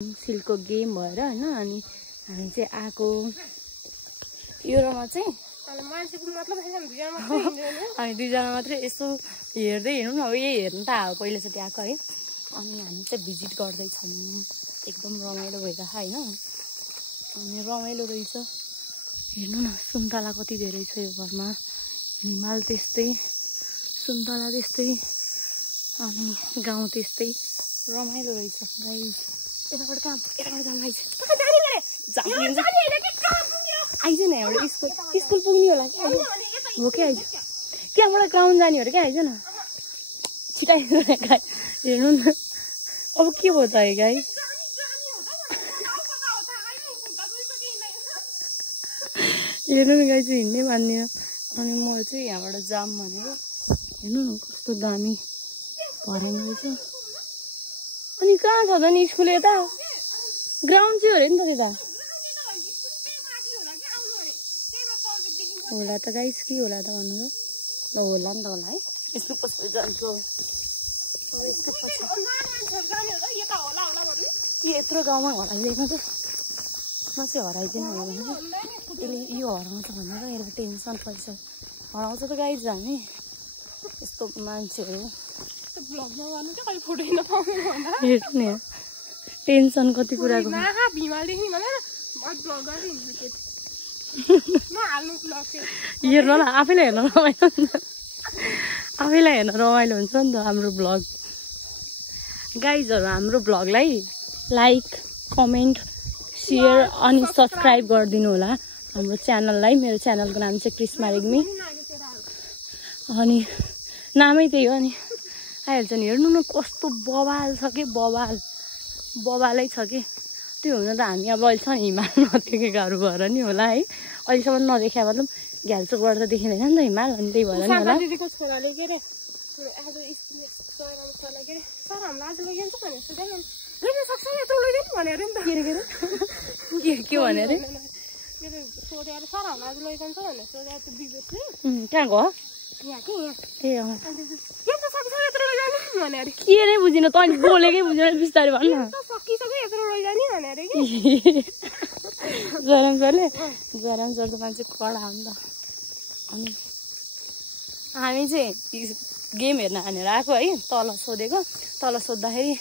सिल्कको game भएर हैन अनि हामी चाहिँ आएको युरोमा चाहिँ हामी दुईजना मात्रै यसो हेर्दै हिँड्नु न अब यही हेर्नु त अब पहिलोचोटि आएको है अनि हामी चाहिँ भिजिट गर्दैछौँ एकदम रमाइलो भइरहेको होइन अनि रमाइलो रहेछ हेर्नु न सुन्तला कति धेरै छ यो घरमा हिमाल त्यस्तै सुन्तला त्यस्तै अनि गाउँ त्यस्तै रमाइलो रहेछ गाइस यताबाट काम यताबाट जानु आइज आइज न एउटा स्कुल पुग्ने होला हो कि आइज त्यहाँबाट ग्राउन्ड जाने हो क्या आइज न छिटाइ हेर्नु न अब के भयो त है गाई हेर्नु न गाई चाहिँ हिँड्नै मान्दिनँ अनि म चाहिँ यहाँबाट जाम भनेको हेर्नु न कस्तो दामी भराइङ रहेछ अनि कहाँ छ त नि स्कुल यता ग्राउन्ड चाहिँ हो अरे नि त त्यता होला त गाइस के होला त भन्नु ल होला नि त होला है यसको पछि जान्छु यसको पछि के यत्रो गाउँमा हराइदिएन त म चाहिँ हराइदिनु होला भनेको यसले यो हराउँछ भनेर यसलाई टेन्सन पर्छ हराउँछ त गाइस हामी यस्तो मान्छेहरू हेर्नु नि टेन्सन कति कुराको हेर्नु न आफैलाई हेर्न रमाइलो हुन्छ आफैलाई हेर्न रमाइलो हुन्छ नि त हाम्रो भ्लग गाइजहरू हाम्रो भ्लगलाई लाइक कमेन्ट सेयर अनि सब्सक्राइब गरिदिनु होला हाम्रो च्यानललाई मेरो च्यानलको नाम चाहिँ क्रिस्मा रेग्मी अनि नामै त्यही हो नि आइहाल्छ नि हेर्नु न कस्तो बवाल छ कि बवालै छ कि त्यो हुन त हामी अब अहिले छ नि हिमाल नदेखेकाहरू भएर नि होला है अहिलेसम्म नदेखे मतलब घ्यालचोकबाट त देखिँदैन नि त हिमाल अनि त्यही भएर नि होला के भने अरे कहाँ गयो के नै बुझिन त अनि बोलेकै बुझेन बिस्तारै भन्नु जराम सर त मान्छे कडा हो नि त अनि हामी चाहिँ गेम हेर्न हानेर आएको है तल सोधेको तल सोद्धाखेरि